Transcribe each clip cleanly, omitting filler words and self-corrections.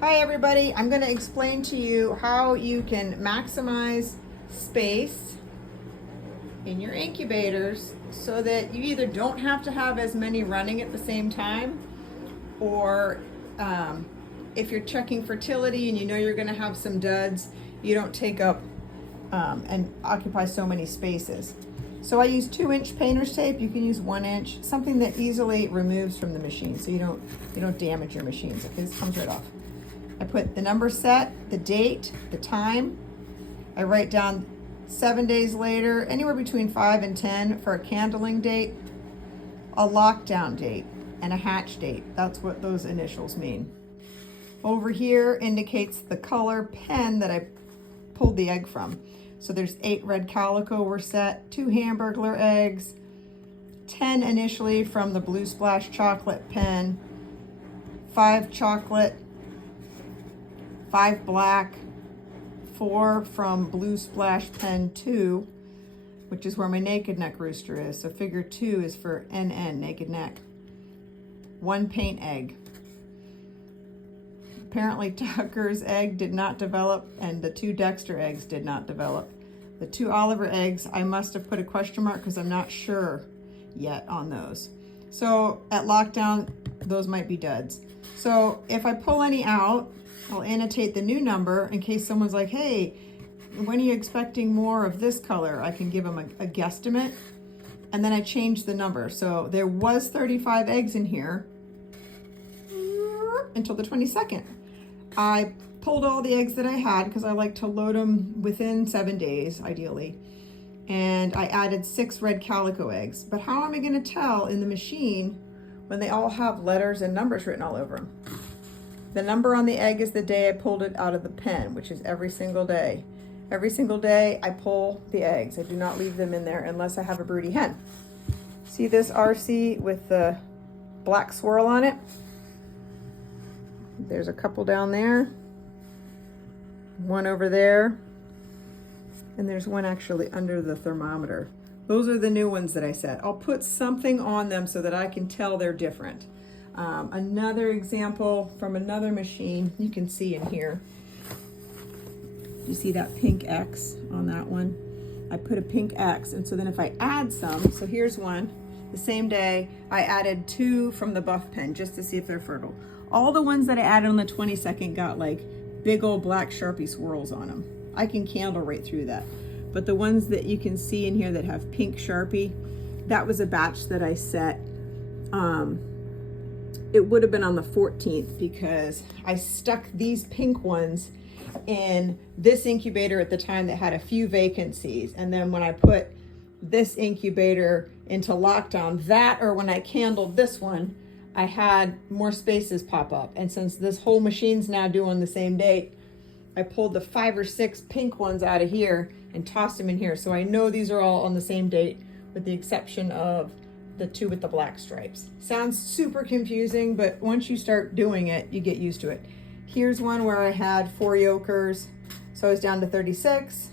Hi everybody, I'm going to explain to you how you can maximize space in your incubators so that you either don't have to have as many running at the same time, or if you're checking fertility and you know you're going to have some duds, you don't take up and occupy so many spaces. So I use 2-inch painter's tape. You can use 1-inch, something that easily removes from the machine so you don't damage your machines. Okay, this comes right off. I put the number set, the date, the time. I write down 7 days later, anywhere between 5 and 10 for a candling date, a lockdown date, and a hatch date. That's what those initials mean. Over here indicates the color pen that I pulled the egg from. So there's 8 red calico were set, 2 hamburglar eggs, 10 initially from the Blue Splash chocolate pen, 5 chocolate, 5 black, 4 from Blue Splash pen 2, which is where my naked neck rooster is. So figure 2 is for NN, naked neck. 1 paint egg. Apparently Tucker's egg did not develop and the 2 Dexter eggs did not develop. The 2 Oliver eggs, I must have put a question mark because I'm not sure yet on those. So at lockdown, those might be duds. So if I pull any out, I'll annotate the new number in case someone's like, hey, when are you expecting more of this color? I can give them a guesstimate. And then I change the number. So there was 35 eggs in here until the 22nd. I pulled all the eggs that I had because I like to load them within 7 days, ideally. And I added 6 red calico eggs. But how am I going to tell in the machine when they all have letters and numbers written all over them? The number on the egg is the day I pulled it out of the pen, which is every single day. Every single day I pull the eggs. I do not leave them in there unless I have a broody hen. See this RC with the black swirl on it? There's a couple down there, one over there, and there's one actually under the thermometer. Those are the new ones that I set. I'll put something on them so that I can tell they're different. Another example from another machine, you can see in here. You see that pink X on that one? I put a pink X, and so then if I add some, so here's one, the same day, I added 2 from the buff pen just to see if they're fertile. All the ones that I added on the 22nd got like big old black Sharpie swirls on them. I can candle right through that. But the ones that you can see in here that have pink Sharpie, that was a batch that I set. It would have been on the 14th because I stuck these pink ones in this incubator at the time that had a few vacancies. And then when I put this incubator into lockdown, that or when I candled this one, I had more spaces pop up. And since this whole machine's now due on the same date, I pulled the 5 or 6 pink ones out of here and tossed them in here. So I know these are all on the same date with the exception of the 2 with the black stripes. Sounds super confusing, but once you start doing it, you get used to it. Here's one where I had 4 yolkers, so I was down to 36,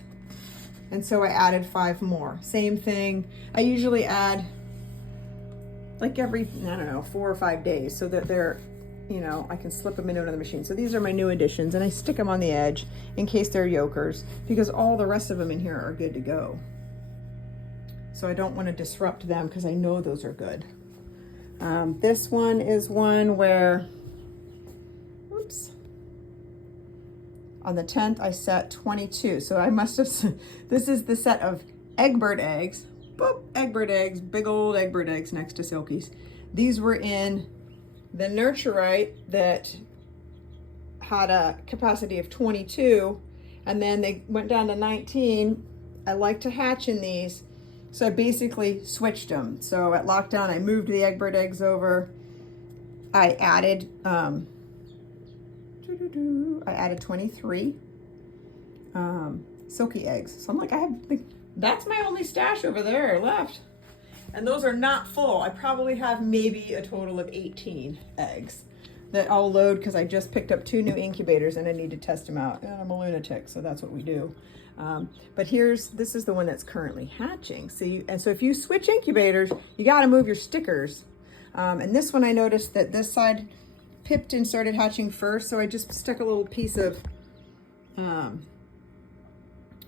and so I added 5 more. Same thing. I usually add like every, I don't know, 4 or 5 days so that they're, you know, I can slip them into another machine. So these are my new additions, and I stick them on the edge in case they're yolkers because all the rest of them in here are good to go. So I don't want to disrupt them because I know those are good. This one is one where, oops, on the 10th I set 22. So I must have, this is the set of Eggbird eggs. Boop, Eggbird eggs, big old Eggbird eggs next to Silkies. These were in the Nurturite that had a capacity of 22, and then they went down to 19. I like to hatch in these. So I basically switched them. So at lockdown, I moved the Eggbird eggs over. I added 23 Silky eggs. So I'm like, that's my only stash over there left. And those are not full. I probably have maybe a total of 18 eggs that I'll load because I just picked up 2 new incubators and I need to test them out. And I'm a lunatic, so that's what we do. But this is the one that's currently hatching. So if you switch incubators, you got to move your stickers. And this one, I noticed that this side pipped and started hatching first, so I just stuck a little piece of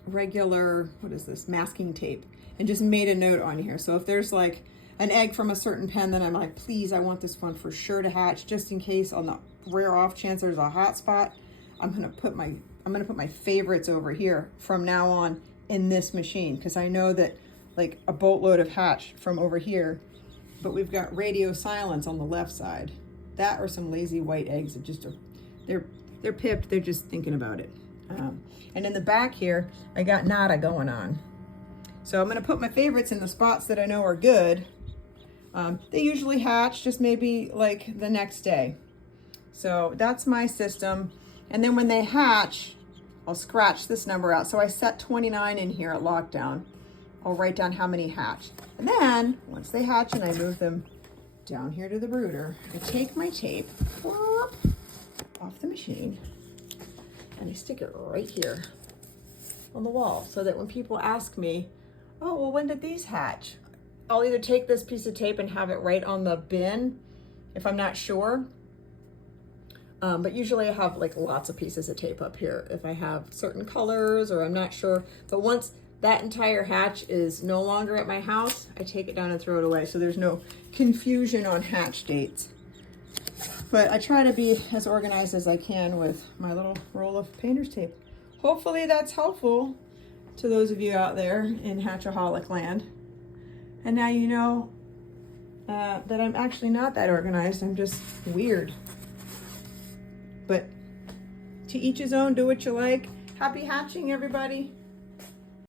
regular, what is this, masking tape, and just made a note on here. So if there's like an egg from a certain pen, then I'm like, please, I want this one for sure to hatch, just in case on the rare off chance there's a hot spot. I'm gonna put my favorites over here from now on in this machine, because I know that like a boatload of hatch from over here, but we've got radio silence on the left side. That or some lazy white eggs that just are, they're pipped, they're just thinking about it. And in the back here, I got nada going on. So I'm gonna put my favorites in the spots that I know are good. They usually hatch just maybe like the next day. So that's my system. And then when they hatch, I'll scratch this number out. So I set 29 in here at lockdown. I'll write down how many hatch. And then once they hatch and I move them down here to the brooder, I take my tape off the machine and I stick it right here on the wall, so that when people ask me, oh, well, when did these hatch? I'll either take this piece of tape and have it right on the bin if I'm not sure. But usually I have like lots of pieces of tape up here if I have certain colors or I'm not sure. But once that entire hatch is no longer at my house, I take it down and throw it away, so there's no confusion on hatch dates. But I try to be as organized as I can with my little roll of painter's tape. Hopefully that's helpful to those of you out there in Hatchaholic land. And now you know that I'm actually not that organized, I'm just weird. But to each his own, do what you like. Happy hatching, everybody.